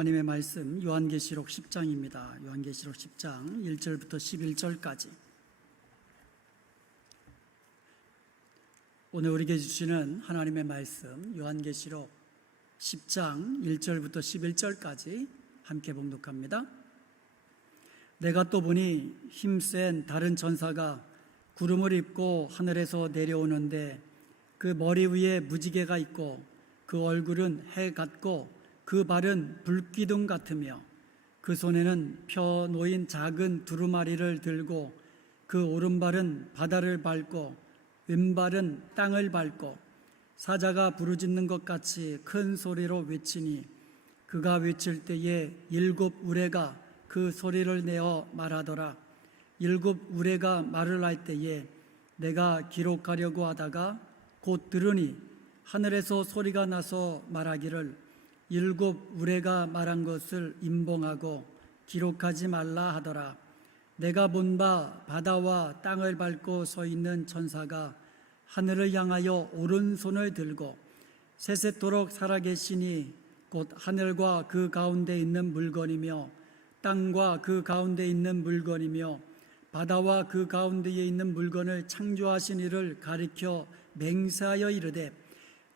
하나님의 말씀 요한계시록 10장입니다. 요한계시록 10장 1절부터 11절까지. 오늘 우리에게 주시는 하나님의 말씀 요한계시록 10장 1절부터 11절까지 함께 봉독합니다. 내가 또 보니 힘센 다른 천사가 구름을 입고 하늘에서 내려오는데 그 머리 위에 무지개가 있고 그 얼굴은 해 같고 그 발은 불기둥 같으며 그 손에는 펴 놓인 작은 두루마리를 들고 그 오른발은 바다를 밟고 왼발은 땅을 밟고 사자가 부르짖는 것 같이 큰 소리로 외치니 그가 외칠 때에 7 우레가 그 소리를 내어 말하더라. 7 우레가 말을 할 때에 내가 기록하려고 하다가 곧 들으니 하늘에서 소리가 나서 말하기를 7 우레가 말한 것을 임봉하고 기록하지 말라 하더라. 내가 본 바 바다와 땅을 밟고 서 있는 천사가 하늘을 향하여 오른손을 들고 세세토록 살아계시니 곧 하늘과 그 가운데 있는 물건이며 땅과 그 가운데 있는 물건이며 바다와 그 가운데에 있는 물건을 창조하신 이를 가리켜 맹세하여 이르되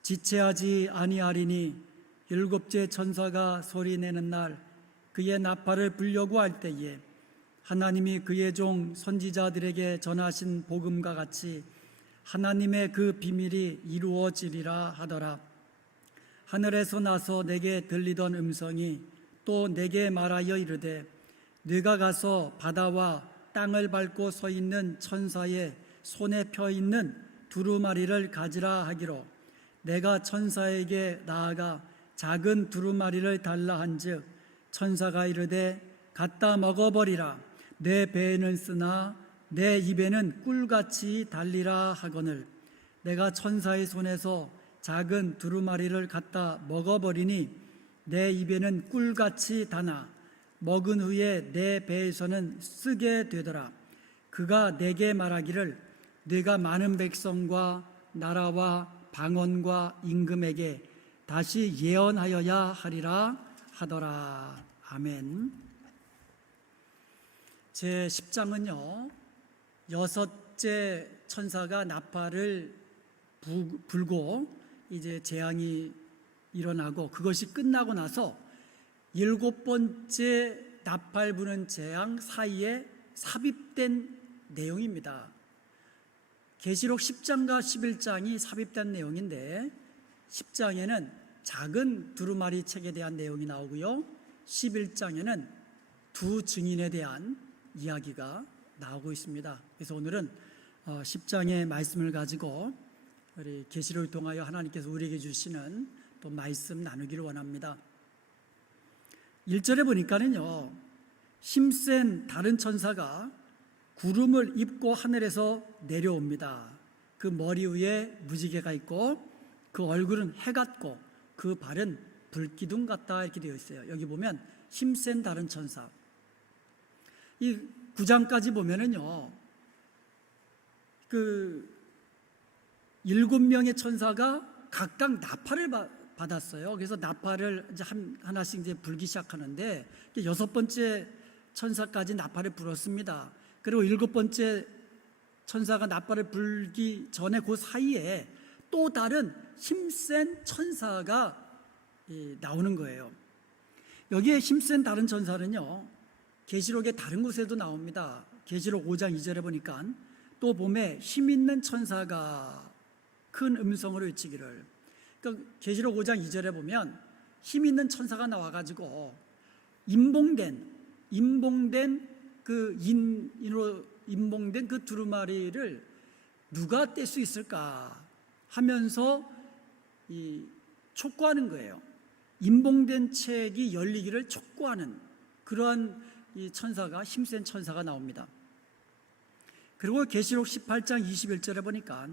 지체하지 아니하리니 7째 천사가 소리내는 날 그의 나팔을 불려고 할 때에 하나님이 그의 종 선지자들에게 전하신 복음과 같이 하나님의 그 비밀이 이루어지리라 하더라. 하늘에서 나서 내게 들리던 음성이 또 내게 말하여 이르되 네가 가서 바다와 땅을 밟고 서 있는 천사의 손에 펴 있는 두루마리를 가지라 하기로 내가 천사에게 나아가 작은 두루마리를 달라 한즉 천사가 이르되 갖다 먹어버리라. 내 배에는 쓰나 내 입에는 꿀같이 달리라 하거늘 내가 천사의 손에서 작은 두루마리를 갖다 먹어버리니 내 입에는 꿀같이 다나 먹은 후에 내 배에서는 쓰게 되더라. 그가 내게 말하기를 네가 많은 백성과 나라와 방언과 임금에게 다시 예언하여야 하리라 하더라. 아멘. 제 10장은요 6째 천사가 나팔을 불고 이제 재앙이 일어나고 그것이 끝나고 나서 7번째 나팔 부는 재앙 사이에 삽입된 내용입니다. 계시록 10장과 11장이 삽입된 내용인데 10장에는 작은 두루마리 책에 대한 내용이 나오고요 11장에는 두 증인에 대한 이야기가 나오고 있습니다. 그래서 오늘은 10장의 말씀을 가지고 우리 계시록을 통하여 하나님께서 우리에게 주시는 또 말씀 나누기를 원합니다. 1절에 보니까는요 힘센 다른 천사가 구름을 입고 하늘에서 내려옵니다. 그 머리 위에 무지개가 있고 그 얼굴은 해 같고 그 발은 불기둥 같다 이렇게 되어 있어요. 여기 보면 힘센 다른 천사. 이 9장까지 보면은요 그 7명의 천사가 각각 나팔을 받았어요. 그래서 나팔을 이제 하나씩 이제 불기 시작하는데 6번째 천사까지 나팔을 불었습니다. 그리고 7번째 천사가 나팔을 불기 전에 그 사이에 또 다른 힘센 천사가 나오는 거예요. 여기에 힘센 다른 천사는요 계시록의 다른 곳에도 나옵니다. 계시록 5장 2절에 보니까 또 봄에 힘 있는 천사가 큰 음성으로 외치기를 그러니까 계시록 5장 2절에 보면 힘 있는 천사가 나와가지고 임봉된 그 두루마리를 누가 뗄 수 있을까 하면서 촉구하는 거예요. 임봉된 책이 열리기를 촉구하는 그러한 이 천사가 힘센 천사가 나옵니다. 그리고 계시록 18장 21절에 보니까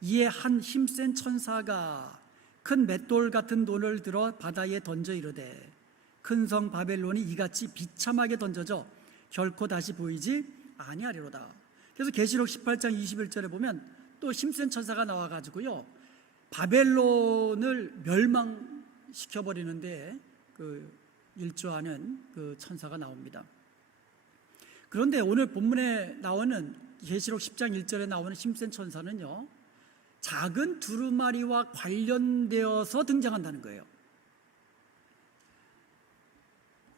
이에 한 힘센 천사가 큰 맷돌 같은 돌을 들어 바다에 던져 이르되 큰 성 바벨론이 이같이 비참하게 던져져 결코 다시 보이지 아니하리로다. 그래서 계시록 18장 21절에 보면 또 힘센 천사가 나와가지고요 바벨론을 멸망시켜버리는데 그 일조하는 그 천사가 나옵니다. 그런데 오늘 본문에 나오는 계시록 10장 1절에 나오는 힘센 천사는요, 작은 두루마리와 관련되어서 등장한다는 거예요.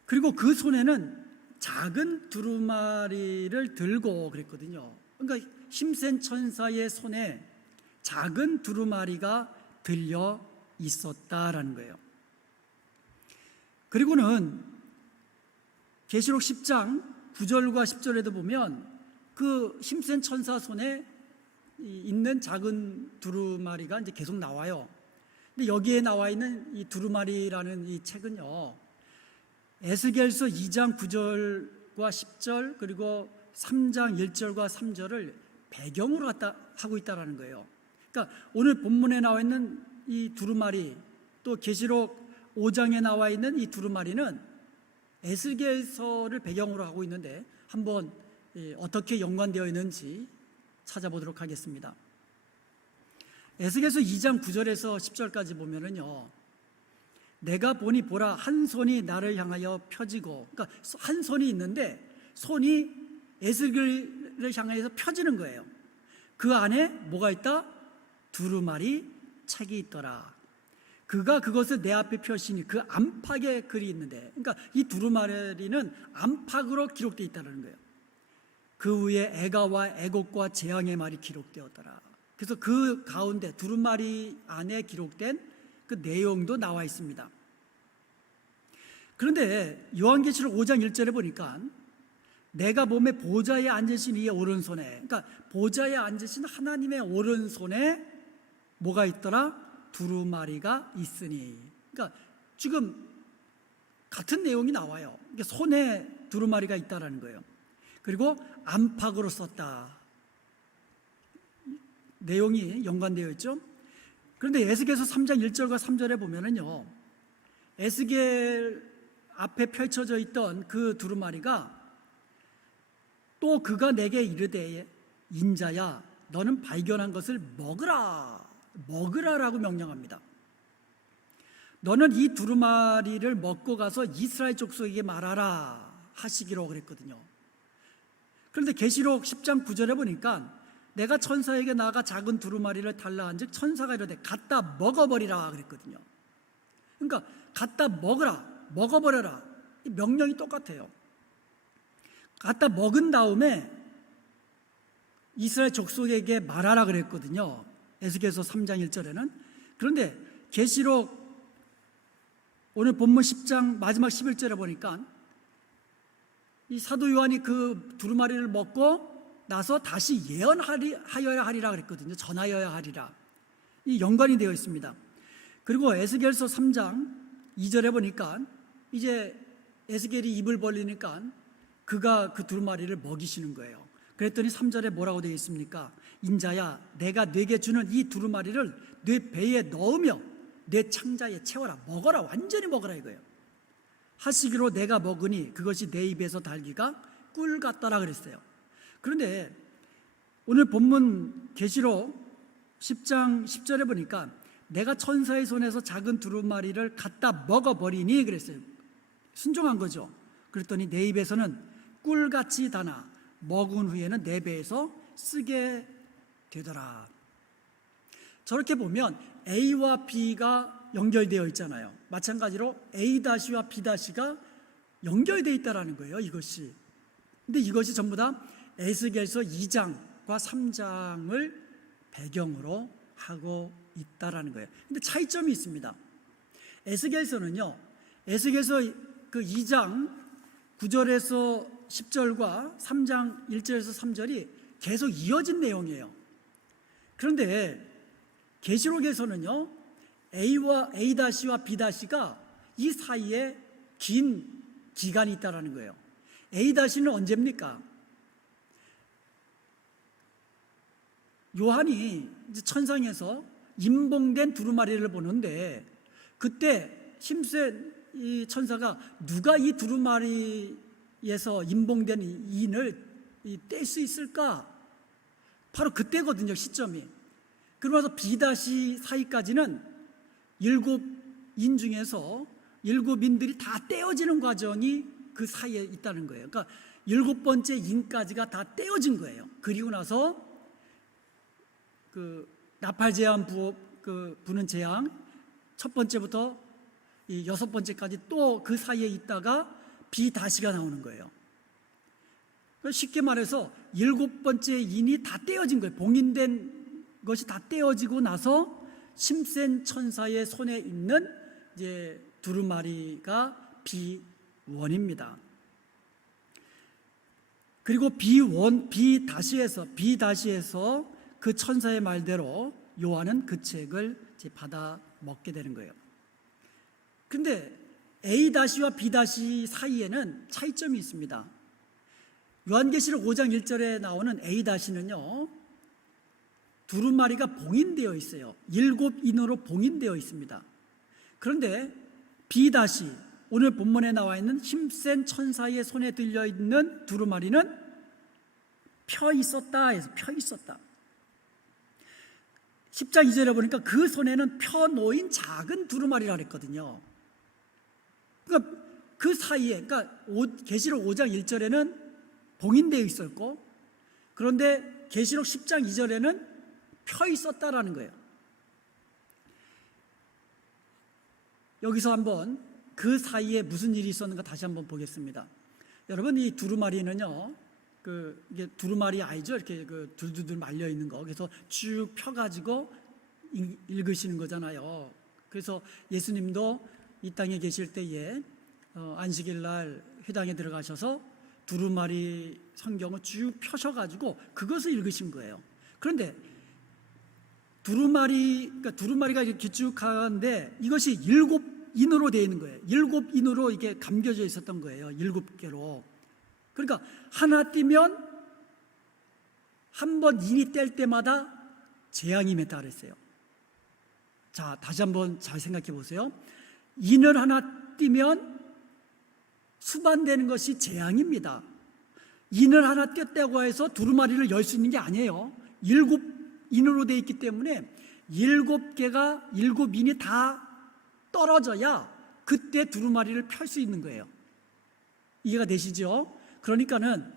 그리고 그 손에는 작은 두루마리를 들고 그랬거든요. 그러니까 힘센 천사의 손에 작은 두루마리가 들려 있었다라는 거예요. 그리고는 계시록 10장 9절과 10절에도 보면 그 힘센 천사 손에 있는 작은 두루마리가 이제 계속 나와요. 근데 여기에 나와 있는 이 두루마리라는 이 책은요, 에스겔서 2장 9절과 10절 그리고 3장 1절과 3절을 배경으로 하고 있다라는 거예요. 그러니까 오늘 본문에 나와 있는 이 두루마리, 또 계시록 5장에 나와 있는 이 두루마리는 에스겔서를 배경으로 하고 있는데 한번 어떻게 연관되어 있는지 찾아보도록 하겠습니다. 에스겔서 2장 9절에서 10절까지 보면은요, 내가 보니 보라 한 손이 나를 향하여 펴지고, 그러니까 한 손이 있는데 손이 에스겔을 향해서 펴지는 거예요. 그 안에 뭐가 있다? 두루마리 책이 있더라. 그가 그것을 내 앞에 펴시니 그 안팎에 글이 있는데, 그러니까 이 두루마리는 안팎으로 기록되어 있다는 거예요. 그 위에 애가와 애곡과 재앙의 말이 기록되었더라. 그래서 그 가운데 두루마리 안에 기록된 그 내용도 나와 있습니다. 그런데 요한계시록 5장 1절에 보니까 내가 몸에 보좌에 앉으신 이의 오른손에, 그러니까 보좌에 앉으신 하나님의 오른손에 뭐가 있더라? 두루마리가 있으니. 그러니까 지금 같은 내용이 나와요. 그러니까 손에 두루마리가 있다라는 거예요. 그리고 안팎으로 썼다. 내용이 연관되어 있죠. 그런데 에스겔서 3장 1절과 3절에 보면은요, 에스겔 앞에 펼쳐져 있던 그 두루마리가 또 그가 내게 이르되 인자야 너는 발견한 것을 먹으라라고 명령합니다. 너는 이 두루마리를 먹고 가서 이스라엘 족속에게 말하라 하시기로 그랬거든요. 그런데 계시록 10장 9절에 보니까 내가 천사에게 나아가 작은 두루마리를 달라 한즉 천사가 이르되 갖다 먹어버리라 그랬거든요. 그러니까 갖다 먹어버려라. 이 명령이 똑같아요. 갖다 먹은 다음에 이스라엘 족속에게 말하라 그랬거든요. 에스겔서 3장 1절에는. 그런데 계시록 오늘 본문 10장 마지막 11절에 보니까 이 사도 요한이 그 두루마리를 먹고 나서 다시 예언하여야 하리라 그랬거든요. 전하여야 하리라. 이 연관이 되어 있습니다. 그리고 에스겔서 3장 2절에 보니까 이제 에스겔이 입을 벌리니까 그가 그 두루마리를 먹이시는 거예요. 그랬더니 3절에 뭐라고 되어 있습니까? 인자야 내가 네게 주는 이 두루마리를 네 배에 넣으며 내 창자에 채워라. 먹어라. 완전히 먹어라 이거예요. 하시기로 내가 먹으니 그것이 내 입에서 달기가 꿀 같더라 그랬어요. 그런데 오늘 본문 계시록 10장 10절에 보니까 내가 천사의 손에서 작은 두루마리를 갖다 먹어버리니 그랬어요. 순종한 거죠. 그랬더니 내 입에서는 꿀같이 다나 먹은 후에는 내 배에서 쓰게 되더라. 저렇게 보면 A와 B가 연결되어 있잖아요. 마찬가지로 A-와 B-가 연결되어 있다는 거예요. 이것이. 근데 이것이 전부 다 에스겔서 2장과 3장을 배경으로 하고 있다라는 거예요. 근데 차이점이 있습니다. 에스겔서는요, 에스겔서 그 2장 9절에서 10절과 3장 1절에서 3절이 계속 이어진 내용이에요. 그런데 계시록에서는요, A-와 B-가 이 사이에 긴 기간이 있다라는 거예요. A-는 언제입니까? 요한이 천상에서 임봉된 두루마리를 보는데 그때 힘센 이 천사가 누가 이 두루마리에서 임봉된 인을 뗄 수 있을까? 바로 그때거든요, 시점이. 그러면서 B- 사이까지는 7인 중에서 일곱 인들이 다 떼어지는 과정이 그 사이에 있다는 거예요. 그러니까 일곱 번째 인까지가 다 떼어진 거예요. 그리고 나서 그 나팔 재앙 부는 재앙 첫 번째부터 이 여섯 번째까지 또 그 사이에 있다가 비다시가 나오는 거예요. 쉽게 말해서 일곱 번째 인이 다 떼어진 거예요. 봉인된 것이 다 떼어지고 나서 심센 천사의 손에 있는 이제 두루마리가 비원입니다. 그리고 비다시에서 그 천사의 말대로 요한은 그 책을 이제 받아 먹게 되는 거예요. 근데 A다시와 B다시 사이에는 차이점이 있습니다. 요한계시록 5장 1절에 나오는 A다시는요, 두루마리가 봉인되어 있어요. 일곱 인으로 봉인되어 있습니다. 그런데 B다시, 오늘 본문에 나와 있는 힘센 천사의 손에 들려 있는 두루마리는 펴 있었다 해서 펴 있었다. 10장 2절에 보니까 그 손에는 펴 놓인 작은 두루마리라 그랬거든요. 그러니까 그 사이에, 그러니까 계시록 5장 1절에는 봉인되어 있었고, 그런데 계시록 10장 2절에는 펴 있었다라는 거예요. 여기서 한번 그 사이에 무슨 일이 있었는가 다시 한번 보겠습니다. 여러분, 이 두루마리는요, 이게 두루마리 알죠? 이렇게 둘둘둘 말려 있는 거. 그래서 쭉 펴가지고 읽으시는 거잖아요. 그래서 예수님도 이 땅에 계실 때에 안식일 날 회당에 들어가셔서 두루마리 성경을 쭉 펴셔가지고 그것을 읽으신 거예요. 그런데 두루마리가 이렇게 쭉 가는데 이것이 일곱 인으로 되어 있는 거예요. 일곱 인으로 이게 감겨져 있었던 거예요. 일곱 개로. 그러니까 하나 띄면 한 번 인이 뗄 때마다 재앙이 맺다 그랬어요. 자, 다시 한번 잘 생각해 보세요. 인을 하나 띄면 수반되는 것이 재앙입니다. 인을 하나 띄었다고 해서 두루마리를 열 수 있는 게 아니에요. 일곱 인으로 되어 있기 때문에 일곱 인이 다 떨어져야 그때 두루마리를 펼 수 있는 거예요. 이해가 되시죠? 그러니까는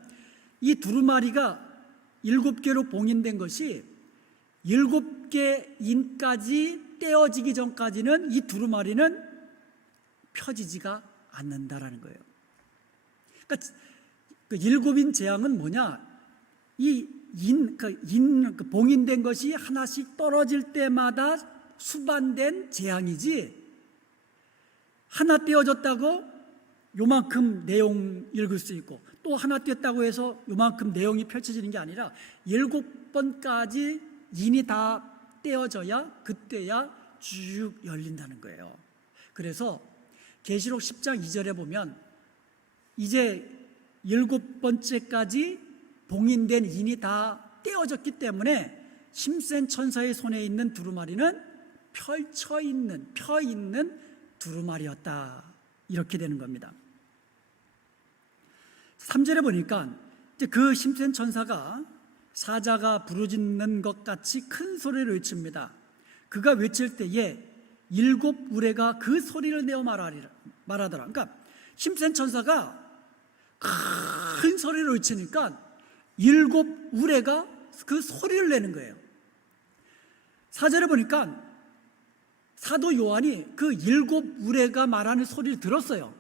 이 두루마리가 일곱 개로 봉인된 것이 일곱 개 인까지 떼어지기 전까지는 이 두루마리는 펴지지가 않는다라는 거예요. 그러니까 그 일곱인 재앙은 뭐냐? 이 봉인된 것이 하나씩 떨어질 때마다 수반된 재앙이지, 하나 떼어졌다고 요만큼 내용 읽을 수 있고 또 하나 떼었다고 해서 요만큼 내용이 펼쳐지는 게 아니라 일곱 번까지 인이 다 떼어져야 그때야 쭉 열린다는 거예요. 그래서 계시록 10장 2절에 보면 이제 일곱 번째까지 봉인된 인이 다 떼어졌기 때문에 힘센 천사의 손에 있는 두루마리는 펴 있는 두루마리였다, 이렇게 되는 겁니다. 3절에 보니까 이제 그 힘센 천사가 사자가 부르짖는 것 같이 큰 소리를 외칩니다. 그가 외칠 때에 일곱 우레가 그 소리를 내어 말하더라. 그러니까 힘센 천사가 큰 소리를 외치니까 일곱 우레가 그 소리를 내는 거예요. 4절에 보니까 사도 요한이 그 일곱 우레가 말하는 소리를 들었어요.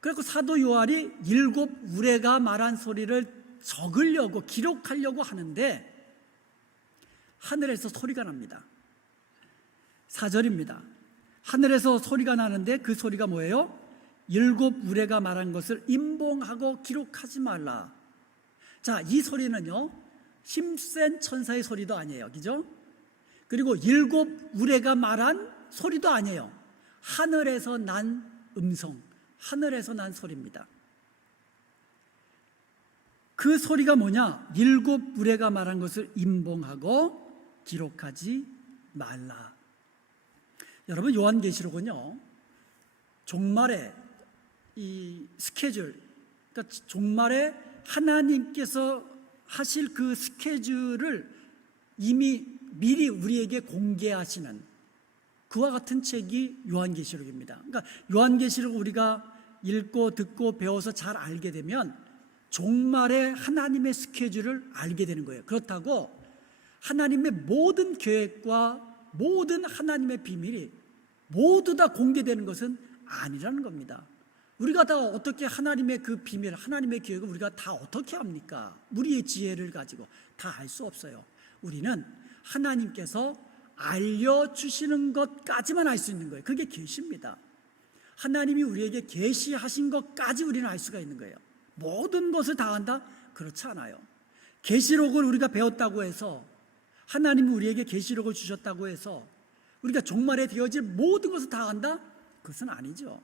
그래서 사도 요한이 일곱 우레가 말한 소리를 적으려고, 기록하려고 하는데 하늘에서 소리가 납니다. 4절입니다. 하늘에서 소리가 나는데 그 소리가 뭐예요? 일곱 우레가 말한 것을 임봉하고 기록하지 말라. 자, 이 소리는요, 힘센 천사의 소리도 아니에요. 그죠? 그리고 일곱 우레가 말한 소리도 아니에요. 하늘에서 난 음성, 하늘에서 난 소리입니다. 그 소리가 뭐냐? 일곱 우레가 말한 것을 임봉하고 기록하지 말라. 여러분, 요한계시록은요, 종말의 이 스케줄, 그러니까 종말에 하나님께서 하실 그 스케줄을 이미 미리 우리에게 공개하시는 그와 같은 책이 요한계시록입니다. 그러니까 요한계시록 우리가 읽고 듣고 배워서 잘 알게 되면 종말의 하나님의 스케줄을 알게 되는 거예요. 그렇다고 하나님의 모든 계획과 모든 하나님의 비밀이 모두 다 공개되는 것은 아니라는 겁니다. 우리가 다 어떻게 하나님의 그 비밀, 하나님의 계획을 우리가 다 어떻게 합니까? 우리의 지혜를 가지고 다 알 수 없어요. 우리는 하나님께서 알려주시는 것까지만 알 수 있는 거예요. 그게 계시입니다. 하나님이 우리에게 계시하신 것까지 우리는 알 수가 있는 거예요. 모든 것을 다 안다? 그렇지 않아요. 계시록을 우리가 배웠다고 해서, 하나님이 우리에게 계시록을 주셨다고 해서 우리가 종말에 되어질 모든 것을 다 안다? 그것은 아니죠.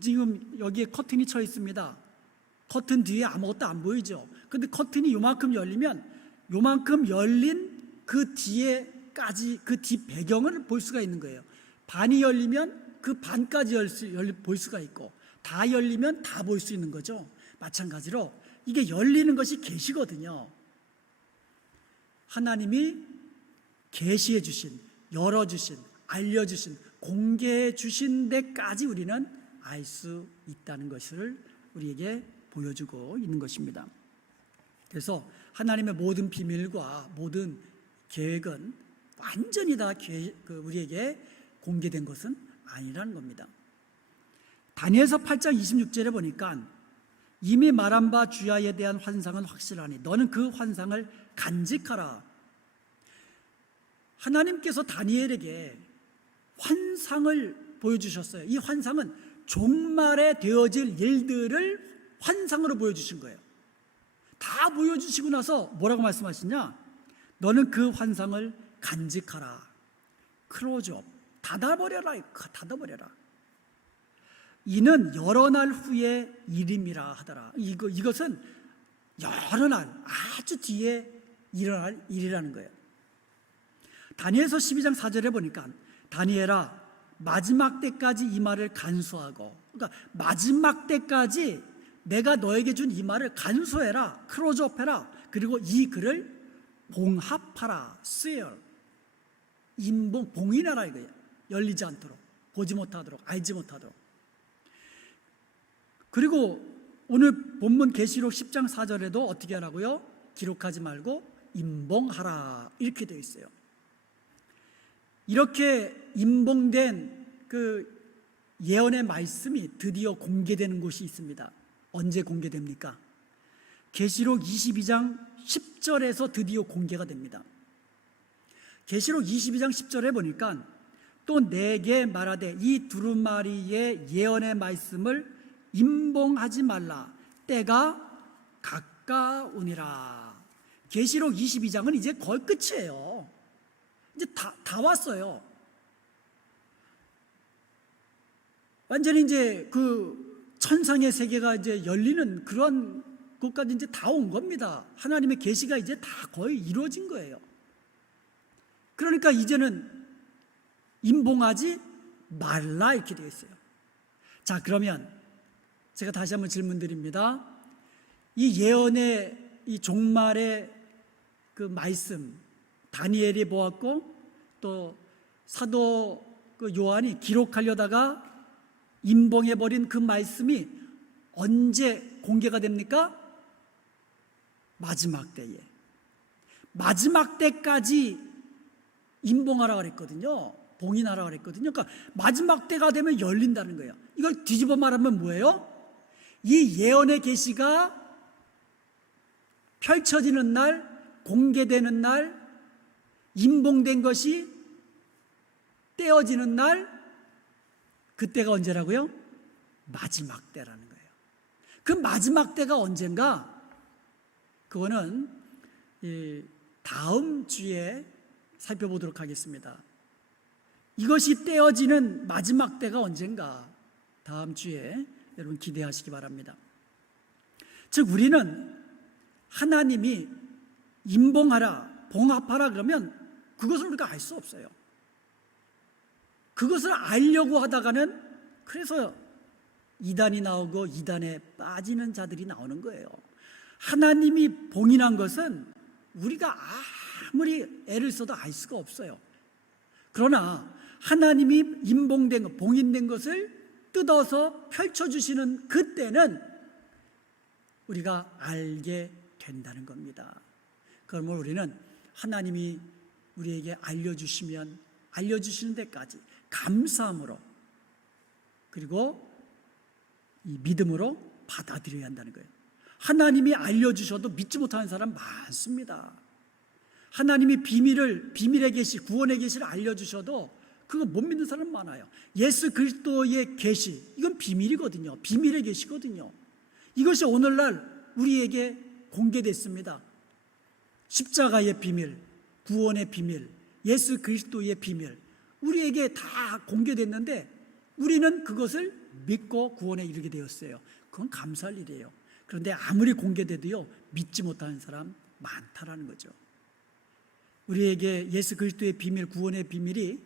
지금 여기에 커튼이 쳐 있습니다. 커튼 뒤에 아무것도 안 보이죠. 근데 커튼이 요만큼 열리면 요만큼 열린 그 뒤에까지, 그 뒤 배경을 볼 수가 있는 거예요. 반이 열리면 그 반까지 볼 수가 있고, 다 열리면 다 볼 수 있는 거죠. 마찬가지로 이게 열리는 것이 계시거든요. 하나님이 계시해 주신, 열어주신, 알려주신, 공개해 주신 데까지 우리는 알 수 있다는 것을 우리에게 보여주고 있는 것입니다. 그래서 하나님의 모든 비밀과 모든 계획은 완전히 다 우리에게 공개된 것은 아니라는 겁니다. 다니엘서 8장 26절에 보니까 이미 말한 바 주야에 대한 환상은 확실하니 너는 그 환상을 간직하라. 하나님께서 다니엘에게 환상을 보여주셨어요. 이 환상은 종말에 되어질 일들을 환상으로 보여주신 거예요. 다 보여주시고 나서 뭐라고 말씀하시냐? 너는 그 환상을 간직하라. 클로즈업, 닫아버려라. 닫아버려라. 이는 여러 날 후의 일임이라 하더라. 이것은 여러 날, 아주 뒤에 일어날 일이라는 거예요. 다니엘서 12장 4절에 보니까 다니엘아 마지막 때까지 이 말을 간수하고, 그러니까 마지막 때까지 내가 너에게 준 이 말을 간수해라, 클로즈업해라. 그리고 이 글을 봉합하라, seal, 봉인하라 이거예요. 열리지 않도록, 보지 못하도록, 알지 못하도록. 그리고 오늘 본문 계시록 10장 4절에도 어떻게 하라고요? 기록하지 말고 임봉하라 이렇게 되어 있어요. 이렇게 임봉된 그 예언의 말씀이 드디어 공개되는 곳이 있습니다. 언제 공개됩니까? 계시록 22장 10절에서 드디어 공개가 됩니다. 계시록 22장 10절에 보니까 또 내게 말하되 이 두루마리의 예언의 말씀을 임봉하지 말라. 때가 가까우니라. 계시록 22장은 이제 거의 끝이에요. 이제 다 왔어요. 완전히 이제 그 천상의 세계가 이제 열리는 그런 곳까지 이제 다 온 겁니다. 하나님의 계시가 이제 다 거의 이루어진 거예요. 그러니까 이제는 임봉하지 말라 이렇게 되어 있어요. 자, 그러면 제가 다시 한번 질문 드립니다. 이 예언의 이 종말의 그 말씀, 다니엘이 보았고 또 사도 그 요한이 기록하려다가 임봉해버린 그 말씀이 언제 공개가 됩니까? 마지막 때에. 마지막 때까지 임봉하라고 그랬거든요. 봉인하라고 그랬거든요. 그러니까 마지막 때가 되면 열린다는 거예요. 이걸 뒤집어 말하면 뭐예요? 이 예언의 계시가 펼쳐지는 날, 공개되는 날, 임봉된 것이 떼어지는 날, 그때가 언제라고요? 마지막 때라는 거예요. 그 마지막 때가 언젠가? 그거는 다음 주에 살펴보도록 하겠습니다. 이것이 떼어지는 마지막 때가 언젠가? 다음 주에 여러분 기대하시기 바랍니다. 즉 우리는 하나님이 임봉하라, 봉합하라 그러면 그것을 우리가 알 수 없어요. 그것을 알려고 하다가는 그래서 이단이 나오고 이단에 빠지는 자들이 나오는 거예요. 하나님이 봉인한 것은 우리가 아무리 애를 써도 알 수가 없어요. 그러나 하나님이 임봉된 것, 봉인된 것을 뜯어서 펼쳐주시는 그때는 우리가 알게 된다는 겁니다. 그러면 우리는 하나님이 우리에게 알려주시는 데까지 감사함으로 그리고 이 믿음으로 받아들여야 한다는 거예요. 하나님이 알려주셔도 믿지 못하는 사람 많습니다. 하나님이 비밀의 계시, 구원의 계시를 알려주셔도 그거 못 믿는 사람 많아요. 예수 그리스도의 계시, 이건 비밀이거든요. 비밀의 계시거든요. 이것이 오늘날 우리에게 공개됐습니다. 십자가의 비밀, 구원의 비밀, 예수 그리스도의 비밀, 우리에게 다 공개됐는데 우리는 그것을 믿고 구원에 이르게 되었어요. 그건 감사할 일이에요. 그런데 아무리 공개돼도요, 믿지 못하는 사람 많다라는 거죠. 우리에게 예수 그리스도의 비밀, 구원의 비밀이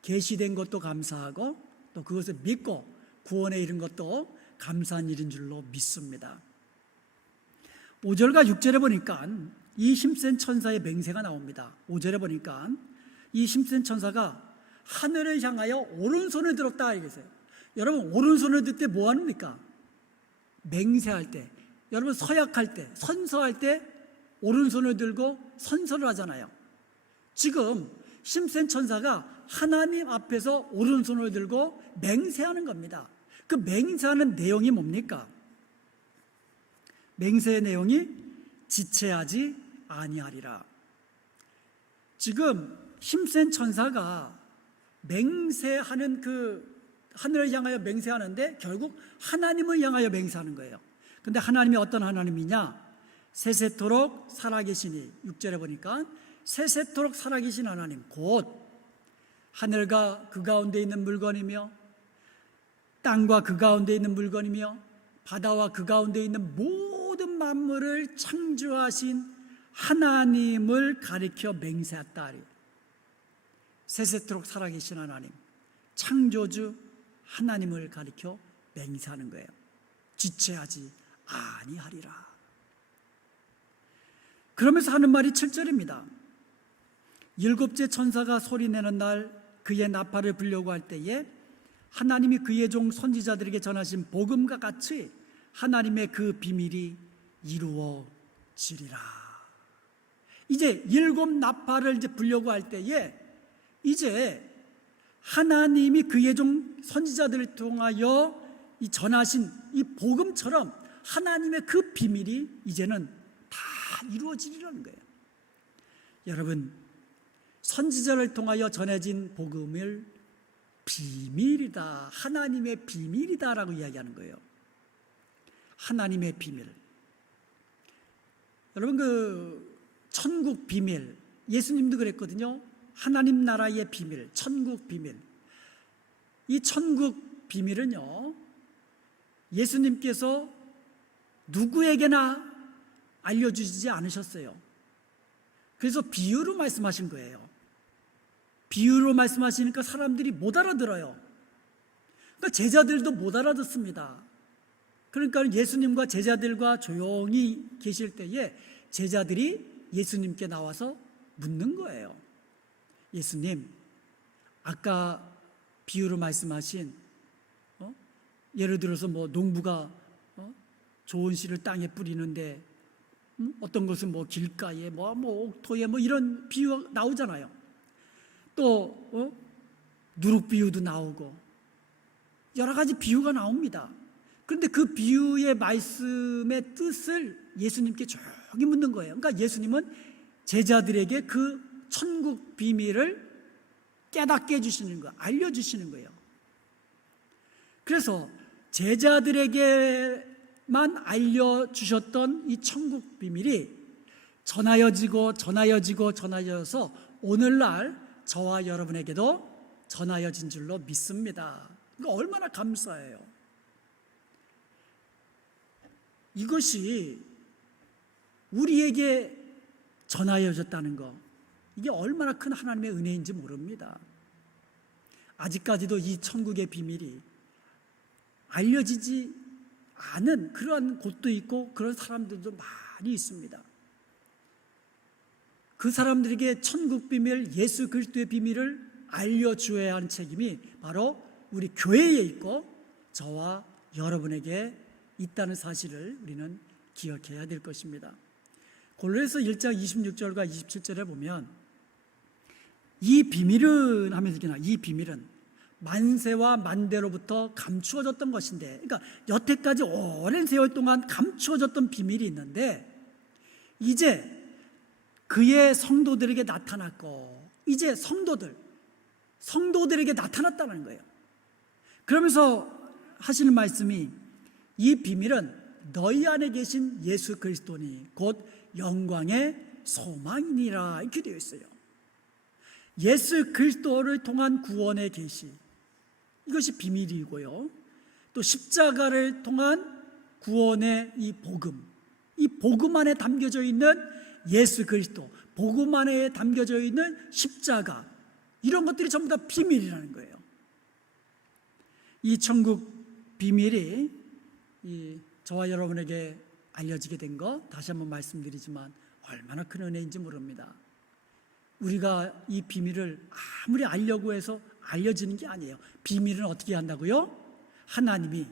계시된 것도 감사하고 또 그것을 믿고 구원에 이른 것도 감사한 일인 줄로 믿습니다. 5절과 6절에 보니까 이 힘센 천사의 맹세가 나옵니다. 5절에 보니까 이 힘센 천사가 하늘을 향하여 오른손을 들었다 이랬어요. 여러분, 오른손을 들 때 뭐 합니까? 맹세할 때, 여러분 서약할 때, 선서할 때 오른손을 들고 선서를 하잖아요. 지금 힘센 천사가 하나님 앞에서 오른손을 들고 맹세하는 겁니다. 그 맹세하는 내용이 뭡니까? 맹세의 내용이 지체하지 아니하리라. 지금 힘센 천사가 맹세하는 그 하늘을 향하여 맹세하는데 결국 하나님을 향하여 맹세하는 거예요. 근데 하나님이 어떤 하나님이냐? 세세토록 살아계시니, 6절에 보니까 세세토록 살아계신 하나님, 곧 하늘과 그 가운데 있는 물건이며 땅과 그 가운데 있는 물건이며 바다와 그 가운데 있는 모든 만물을 창조하신 하나님을 가리켜 맹세했다. 세세토록 살아계신 하나님, 창조주 하나님을 가리켜 맹세하는 거예요. 지체하지 아니하리라. 그러면서 하는 말이 7절입니다. 일곱째 천사가 소리내는 날 그의 나팔을 불려고 할 때에 하나님이 그의 종 선지자들에게 전하신 복음과 같이 하나님의 그 비밀이 이루어지리라. 이제 일곱 나팔을 이제 불려고 할 때에 이제 하나님이 그의 종 선지자들을 통하여 이 전하신 이 복음처럼 하나님의 그 비밀이 이제는 다 이루어지리라는 거예요. 여러분, 선지자를 통하여 전해진 복음을 비밀이다, 하나님의 비밀이다라고 이야기하는 거예요. 하나님의 비밀. 여러분, 그 천국 비밀, 예수님도 그랬거든요. 하나님 나라의 비밀, 천국 비밀. 이 천국 비밀은요, 예수님께서 누구에게나 알려주시지 않으셨어요. 그래서 비유로 말씀하신 거예요. 비유로 말씀하시니까 사람들이 못 알아들어요. 그러니까 제자들도 못 알아듣습니다. 그러니까 예수님과 제자들과 조용히 계실 때에 제자들이 예수님께 나와서 묻는 거예요. 예수님, 아까 비유로 말씀하신 예를 들어서 뭐 농부가 좋은 씨를 땅에 뿌리는데 어떤 것은 뭐 길가에 뭐 옥토에 뭐 이런 비유 나오잖아요. 또 누룩 비유도 나오고 여러 가지 비유가 나옵니다. 그런데 그 비유의 말씀의 뜻을 예수님께 조용히 묻는 거예요. 그러니까 예수님은 제자들에게 그 천국 비밀을 깨닫게 해주시는 거예요. 알려주시는 거예요. 그래서 제자들에게만 알려주셨던 이 천국 비밀이 전하여져서 오늘날 저와 여러분에게도 전하여진 줄로 믿습니다. 그러니까 얼마나 감사해요. 이것이 우리에게 전하여졌다는 것, 이게 얼마나 큰 하나님의 은혜인지 모릅니다. 아직까지도 이 천국의 비밀이 알려지지 않은 그러한 곳도 있고 그런 사람들도 많이 있습니다. 그 사람들에게 천국 비밀, 예수 그리스도의 비밀을 알려주어야 하는 책임이 바로 우리 교회에 있고 저와 여러분에게 있다는 사실을 우리는 기억해야 될 것입니다. 골로새서 1장 26절과 27절에 보면 이 비밀은 하면서 이 비밀은 만세와 만대로부터 감추어졌던 것인데, 그러니까 여태까지 오랜 세월 동안 감추어졌던 비밀이 있는데 이제 그의 성도들에게 나타났고 이제 성도들에게 나타났다는 거예요. 그러면서 하시는 말씀이 이 비밀은 너희 안에 계신 예수 그리스도니 곧 영광의 소망이니라 이렇게 되어 있어요. 예수 그리스도를 통한 구원의 계시, 이것이 비밀이고요. 또 십자가를 통한 구원의 이 복음 안에 담겨져 있는 예수 그리스도, 복음 안에 담겨져 있는 십자가, 이런 것들이 전부 다 비밀이라는 거예요. 이 천국 비밀이 저와 여러분에게 알려지게 된 거 다시 한번 말씀드리지만 얼마나 큰 은혜인지 모릅니다. 우리가 이 비밀을 아무리 알려고 해서 알려지는 게 아니에요. 비밀은 어떻게 한다고요? 하나님이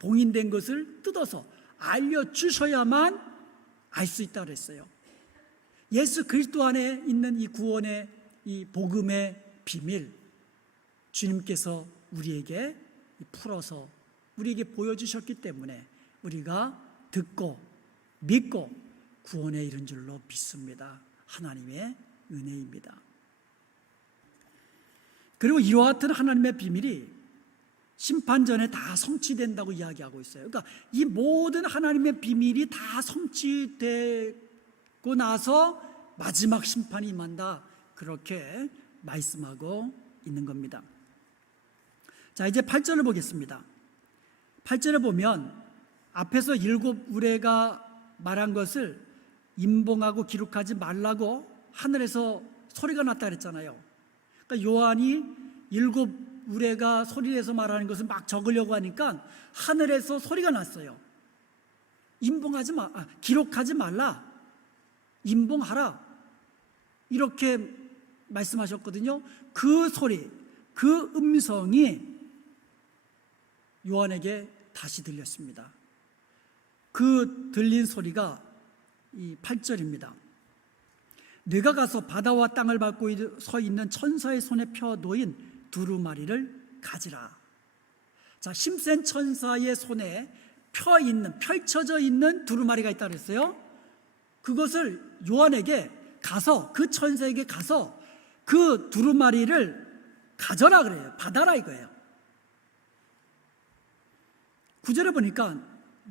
봉인된 것을 뜯어서 알려주셔야만 알 수 있다고 그랬어요. 예수 그리스도 안에 있는 이 구원의 이 복음의 비밀, 주님께서 우리에게 풀어서 우리에게 보여주셨기 때문에 우리가 듣고 믿고 구원에 이른 줄로 믿습니다. 하나님의 은혜입니다. 그리고 이와 같은 하나님의 비밀이 심판 전에 다 성취된다고 이야기하고 있어요. 그러니까 이 모든 하나님의 비밀이 다 성취되고 나서 마지막 심판이 임한다, 그렇게 말씀하고 있는 겁니다. 자, 이제 8절을 보겠습니다. 8절에 보면 앞에서 7 우레가 말한 것을 임봉하고 기록하지 말라고 하늘에서 소리가 났다 그랬잖아요. 그러니까 요한이 7 우레가 소리를 내서 말하는 것을 막 적으려고 하니까 하늘에서 소리가 났어요. 기록하지 말라, 임봉하라, 이렇게 말씀하셨거든요. 그 소리, 그 음성이 요한에게 다시 들렸습니다. 그 들린 소리가 이 8절입니다. 네가 가서 바다와 땅을 밟고 서 있는 천사의 손에 펴 놓인 두루마리를 가지라. 자, 힘센 천사의 손에 펼쳐져 있는 두루마리가 있다 그랬어요. 그것을 요한에게 가서, 그 천사에게 가서 그 두루마리를 가져라 그래요. 받아라 이거예요. 9절에 보니까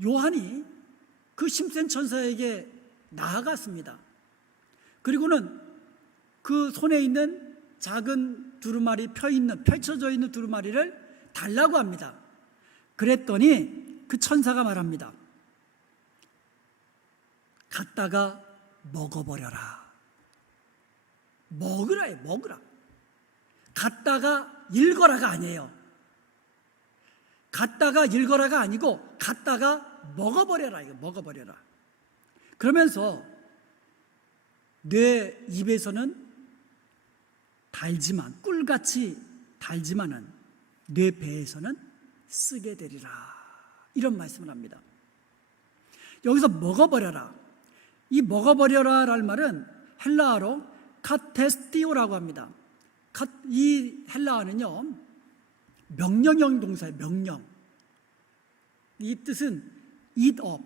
요한이 그 힘센 천사에게 나아갔습니다. 그리고는 그 손에 있는 작은 두루마리, 펼쳐져 있는 두루마리를 달라고 합니다. 그랬더니 그 천사가 말합니다. 갖다가 먹어버려라. 먹으라. 갖다가 읽어라가 아니에요. 갖다가 읽어라가 아니고 갖다가 먹어버려라. 이거 먹어버려라. 그러면서 내 입에서는 달지만, 꿀같이 달지만은 내 배에서는 쓰게 되리라, 이런 말씀을 합니다. 여기서 먹어버려라, 이 먹어버려라라는 말은 헬라어로 카테스티오라고 합니다. 이 헬라어는요 명령형 동사예요. 명령. 이 뜻은 eat up,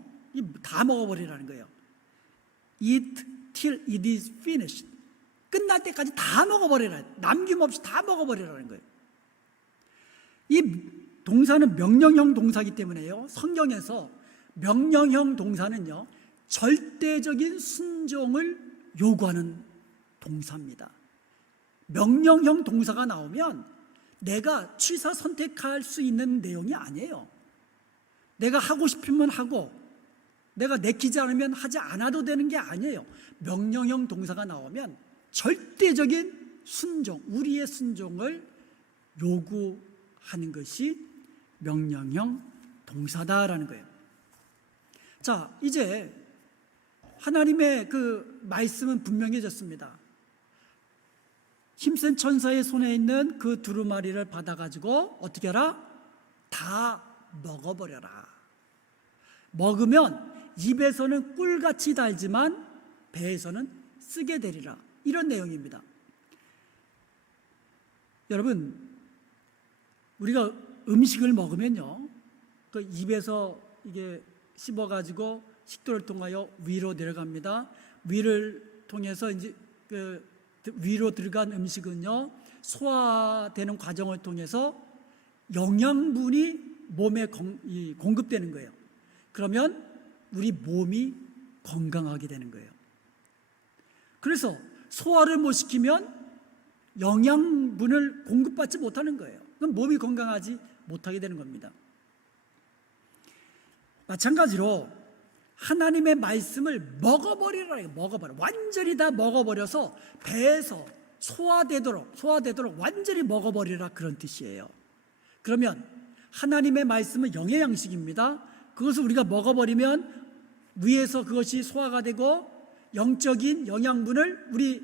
다 먹어버리라는 거예요. eat till it is finished. 끝날 때까지 다 먹어버리라, 남김없이 다 먹어버리라는 거예요. 이 동사는 명령형 동사이기 때문에요, 성경에서 명령형 동사는요 절대적인 순종을 요구하는 동사입니다. 명령형 동사가 나오면 내가 취사 선택할 수 있는 내용이 아니에요. 내가 하고 싶으면 하고 내가 내키지 않으면 하지 않아도 되는 게 아니에요. 명령형 동사가 나오면 절대적인 순종, 우리의 순종을 요구하는 것이 명령형 동사다라는 거예요. 자, 이제 하나님의 그 말씀은 분명해졌습니다. 힘센 천사의 손에 있는 그 두루마리를 받아가지고 어떻게 하라? 다 먹어버려라. 먹으면 입에서는 꿀같이 달지만 배에서는 쓰게 되리라. 이런 내용입니다. 여러분, 우리가 음식을 먹으면요, 그 입에서 이게 씹어가지고 식도를 통하여 위로 내려갑니다. 위를 통해서 이제 그 위로 들어간 음식은요, 소화되는 과정을 통해서 영양분이 몸에 공급되는 거예요. 그러면 우리 몸이 건강하게 되는 거예요. 그래서 소화를 못 시키면 영양분을 공급받지 못하는 거예요. 그럼 몸이 건강하지 못하게 되는 겁니다. 마찬가지로 하나님의 말씀을 먹어버리라. 먹어버려. 완전히 다 먹어버려서 배에서 소화되도록 완전히 먹어버리라, 그런 뜻이에요. 그러면 하나님의 말씀은 영의 양식입니다. 그것을 우리가 먹어버리면 위에서 그것이 소화가 되고 영적인 영양분을 우리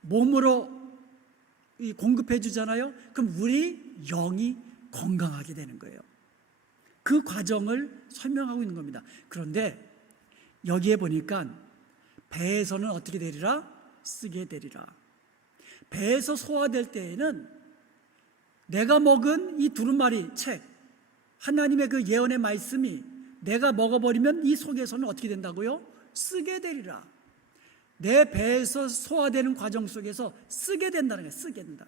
몸으로 공급해 주잖아요. 그럼 우리 영이 건강하게 되는 거예요. 그 과정을 설명하고 있는 겁니다. 그런데 여기에 보니까 배에서는 어떻게 되리라? 쓰게 되리라. 배에서 소화될 때에는 내가 먹은 이 두루마리 책, 하나님의 그 예언의 말씀이 내가 먹어버리면 이 속에서는 어떻게 된다고요? 쓰게 되리라. 내 배에서 소화되는 과정 속에서 쓰게 된다는 거예요. 쓰게 된다.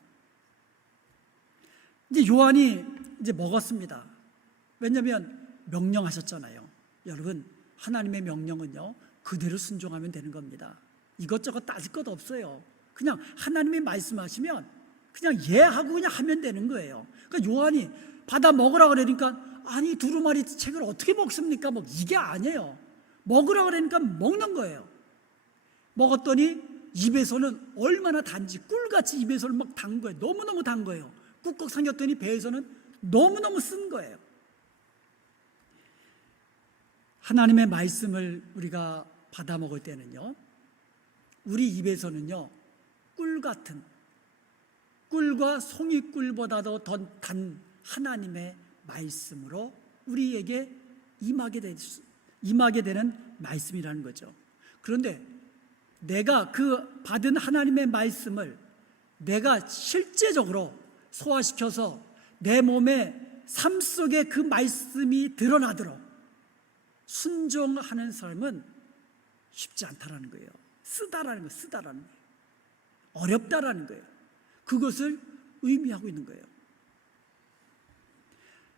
이제 요한이 이제 먹었습니다. 왜냐하면 명령하셨잖아요. 여러분, 하나님의 명령은요, 그대로 순종하면 되는 겁니다. 이것저것 따질 것 없어요. 그냥 하나님이 말씀하시면 그냥 예하고 그냥 하면 되는 거예요. 그러니까 요한이 받아 먹으라 그러니까, 아니 두루마리 책을 어떻게 먹습니까? 뭐 이게 아니에요. 먹으라 그러니까 먹는 거예요. 먹었더니 입에서는 얼마나 단지 꿀같이 입에서는 막 단 거예요. 너무너무 단 거예요. 꾹꾹 삼켰더니 배에서는 너무너무 쓴 거예요. 하나님의 말씀을 우리가 받아 먹을 때는요, 우리 입에서는요, 꿀 같은, 꿀과 송이꿀보다도 더 단 하나님의 말씀으로 우리에게 임하게 되는 말씀이라는 거죠. 그런데 내가 그 받은 하나님의 말씀을 내가 실제적으로 소화시켜서 내 몸의 삶 속에 그 말씀이 드러나도록 순종하는 삶은 쉽지 않다라는 거예요. 쓰다라는 거예요. 어렵다라는 거예요. 그것을 의미하고 있는 거예요.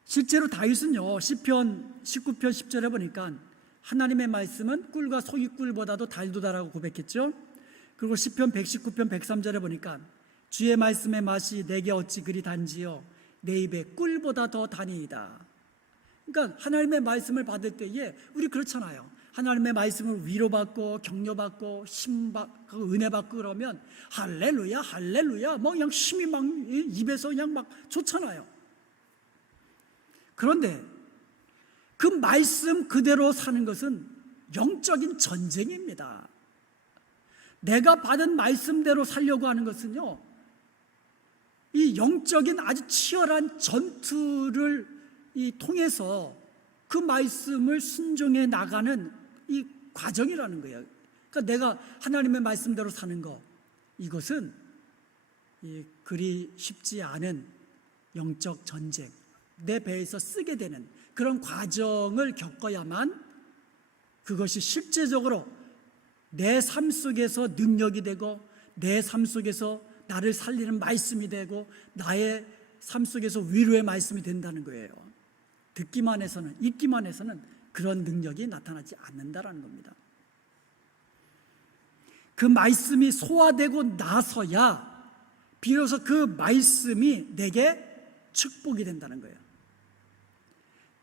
실제로 다윗은요, 시편 19편 10절에 보니까 하나님의 말씀은 꿀과 송이꿀보다도 달도다라고 고백했죠. 그리고 시편 119편 103절에 보니까 주의 말씀의 맛이 내게 어찌 그리 단지요 내 입에 꿀보다 더 다니이다. 그러니까 하나님의 말씀을 받을 때에 우리 그렇잖아요. 하나님의 말씀을 위로받고 격려받고 힘받고 은혜받고 그러면 할렐루야 할렐루야 뭐 그냥 힘이 막 입에서 그냥 막 좋잖아요. 그런데 그 말씀 그대로 사는 것은 영적인 전쟁입니다. 내가 받은 말씀대로 살려고 하는 것은요, 이 영적인 아주 치열한 전투를 통해서 그 말씀을 순종해 나가는 이 과정이라는 거예요. 그러니까 내가 하나님의 말씀대로 사는 거, 이것은 그리 쉽지 않은 영적 전쟁, 내 배에서 쓰게 되는 그런 과정을 겪어야만 그것이 실제적으로 내 삶 속에서 능력이 되고 내 삶 속에서 나를 살리는 말씀이 되고 나의 삶 속에서 위로의 말씀이 된다는 거예요. 듣기만 해서는, 읽기만 해서는 그런 능력이 나타나지 않는다라는 겁니다. 그 말씀이 소화되고 나서야 비로소 그 말씀이 내게 축복이 된다는 거예요.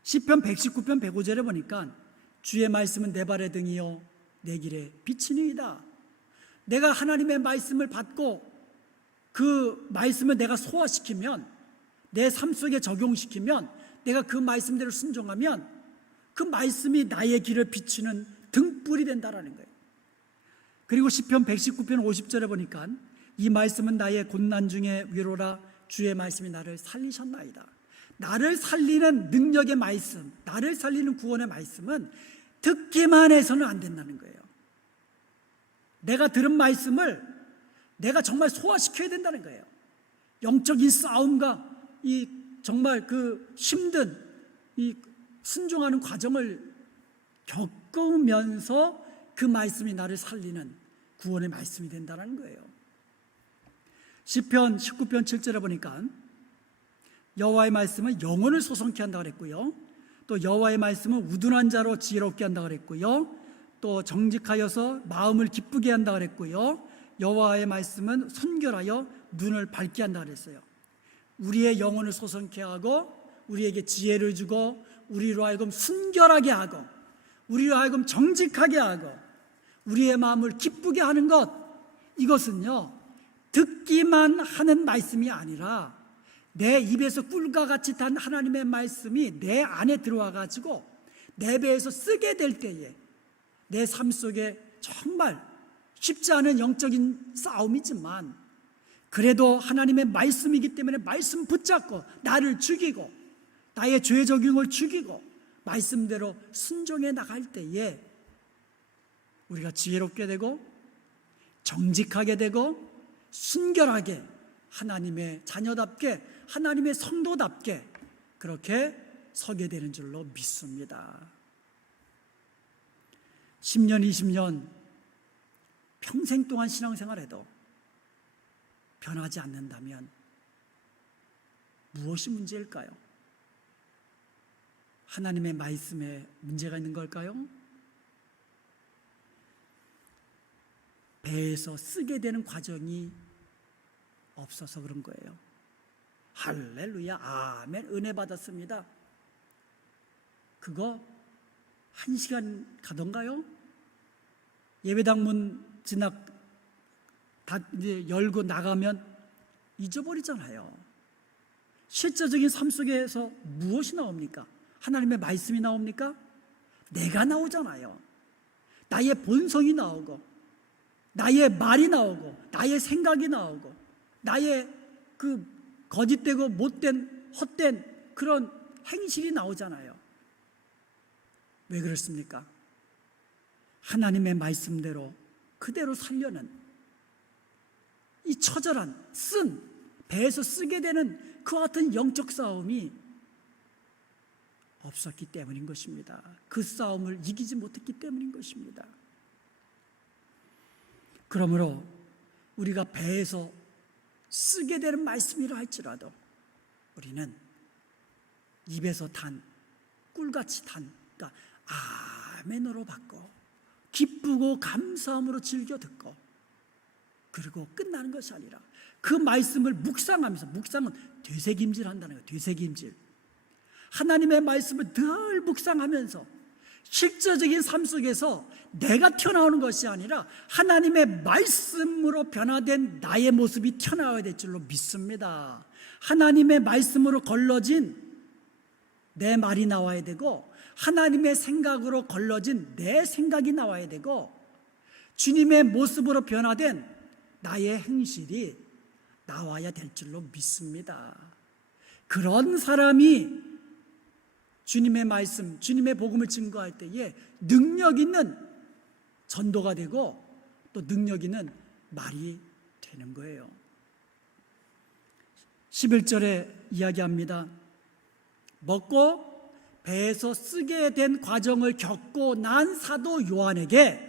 시편 119편 105절에 보니까 주의 말씀은 내 발의 등이요 내 길에 빛이니이다. 내가 하나님의 말씀을 받고 그 말씀을 내가 소화시키면, 내 삶 속에 적용시키면, 내가 그 말씀대로 순종하면 그 말씀이 나의 길을 비추는 등불이 된다라는 거예요. 그리고 시편 119편 50절에 보니까 이 말씀은 나의 곤난 중에 위로라. 주의 말씀이 나를 살리셨나이다. 나를 살리는 능력의 말씀, 나를 살리는 구원의 말씀은 듣기만 해서는 안 된다는 거예요. 내가 들은 말씀을 내가 정말 소화시켜야 된다는 거예요. 영적인 싸움과 이 정말 그 힘든 이 순종하는 과정을 겪으면서 그 말씀이 나를 살리는 구원의 말씀이 된다는 거예요. 시편 19편 7절에 보니까 여호와의 말씀은 영혼을 소성케 한다고 그랬고요. 또 여호와의 말씀은 우둔한 자로 지혜롭게 한다고 그랬고요. 또 정직하여서 마음을 기쁘게 한다고 그랬고요. 여호와의 말씀은 순결하여 눈을 밝게 한다고 그랬어요. 우리의 영혼을 소성케 하고 우리에게 지혜를 주고 우리로 하여금 순결하게 하고 우리로 하여금 정직하게 하고 우리의 마음을 기쁘게 하는 것, 이것은요 듣기만 하는 말씀이 아니라 내 입에서 꿀과 같이 단 하나님의 말씀이 내 안에 들어와 가지고 내 배에서 쓰게 될 때에 내 삶 속에 정말 쉽지 않은 영적인 싸움이지만 그래도 하나님의 말씀이기 때문에 말씀 붙잡고 나를 죽이고 나의 죄 적용을 죽이고 말씀대로 순종해 나갈 때에 우리가 지혜롭게 되고 정직하게 되고 순결하게 하나님의 자녀답게 하나님의 성도답게 그렇게 서게 되는 줄로 믿습니다. 10년, 20년 평생 동안 신앙생활해도 변하지 않는다면 무엇이 문제일까요? 하나님의 말씀에 문제가 있는 걸까요? 배에서 쓰게 되는 과정이 없어서 그런 거예요. 할렐루야, 아멘, 은혜 받았습니다. 그거 1시간 가던가요? 예배당 문 다 이제 열고 나가면 잊어버리잖아요. 실제적인 삶 속에서 무엇이 나옵니까? 하나님의 말씀이 나옵니까? 내가 나오잖아요. 나의 본성이 나오고 나의 말이 나오고 나의 생각이 나오고 나의 그 거짓되고 못된 헛된 그런 행실이 나오잖아요. 왜 그렇습니까? 하나님의 말씀대로 그대로 살려는 이 처절한 쓴 배에서 쓰게 되는 그와 같은 영적 싸움이 없었기 때문인 것입니다. 그 싸움을 이기지 못했기 때문인 것입니다. 그러므로 우리가 배에서 쓰게 되는 말씀이라 할지라도 우리는 입에서 단 꿀같이 단 그러니까 아멘으로 받고 기쁘고 감사함으로 즐겨 듣고 그리고 끝나는 것이 아니라 그 말씀을 묵상하면서, 묵상은 되새김질 한다는 거예요. 되새김질. 하나님의 말씀을 늘 묵상하면서 실제적인 삶 속에서 내가 튀어나오는 것이 아니라 하나님의 말씀으로 변화된 나의 모습이 튀어나와야 될 줄로 믿습니다. 하나님의 말씀으로 걸러진 내 말이 나와야 되고 하나님의 생각으로 걸러진 내 생각이 나와야 되고 주님의 모습으로 변화된 나의 행실이 나와야 될 줄로 믿습니다. 그런 사람이 주님의 말씀, 주님의 복음을 증거할 때에 능력 있는 전도가 되고 또 능력 있는 말이 되는 거예요. 11절에 이야기합니다. 먹고 배에서 쓰게 된 과정을 겪고 난 사도 요한에게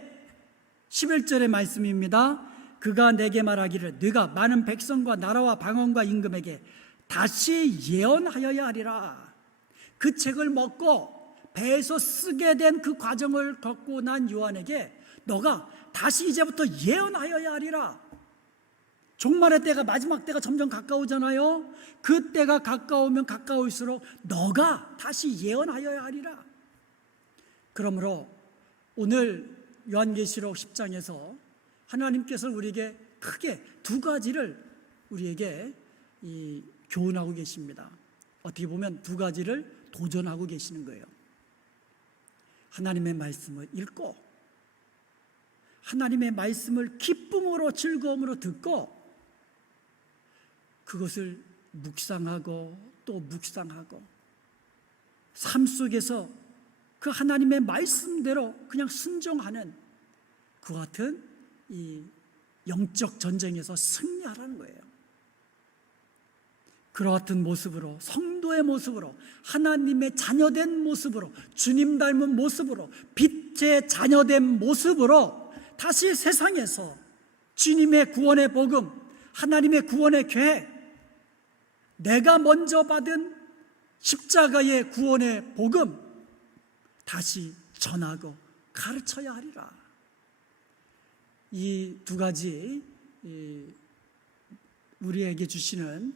11절의 말씀입니다. 그가 내게 말하기를 네가 많은 백성과 나라와 방언과 임금에게 다시 예언하여야 하리라. 그 책을 먹고 배에서 쓰게 된 그 과정을 겪고 난 요한에게 너가 다시 이제부터 예언하여야 하리라. 종말의 때가 마지막 때가 점점 가까우잖아요. 그 때가 가까우면 가까울수록 너가 다시 예언하여야 하리라. 그러므로 오늘 요한계시록 10장에서 하나님께서 우리에게 크게 두 가지를 우리에게 교훈하고 계십니다. 어떻게 보면 두 가지를 도전하고 계시는 거예요. 하나님의 말씀을 읽고 하나님의 말씀을 기쁨으로 즐거움으로 듣고 그것을 묵상하고 또 묵상하고 삶 속에서 그 하나님의 말씀대로 그냥 순종하는 그 같은 이 영적 전쟁에서 승리하라는 거예요. 그와 같은 모습으로, 성도의 모습으로, 하나님의 자녀된 모습으로, 주님 닮은 모습으로, 빛의 자녀된 모습으로 다시 세상에서 주님의 구원의 복음, 하나님의 구원의 계획, 내가 먼저 받은 십자가의 구원의 복음 다시 전하고 가르쳐야 하리라. 이 두 가지 우리에게 주시는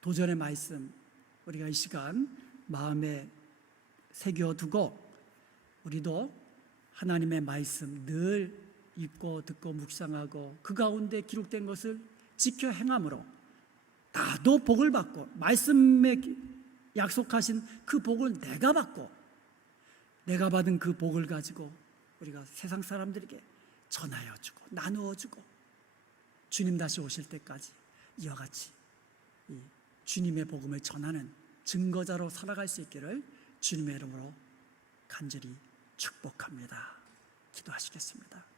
도전의 말씀, 우리가 이 시간 마음에 새겨두고 우리도 하나님의 말씀 늘 읽고 듣고 묵상하고 그 가운데 기록된 것을 지켜 행함으로 나도 복을 받고 말씀에 약속하신 그 복을 내가 받고 내가 받은 그 복을 가지고 우리가 세상 사람들에게 전하여주고 나누어주고 주님 다시 오실 때까지 이와 같이 이 주님의 복음을 전하는 증거자로 살아갈 수 있기를 주님의 이름으로 간절히 축복합니다. 기도하시겠습니다.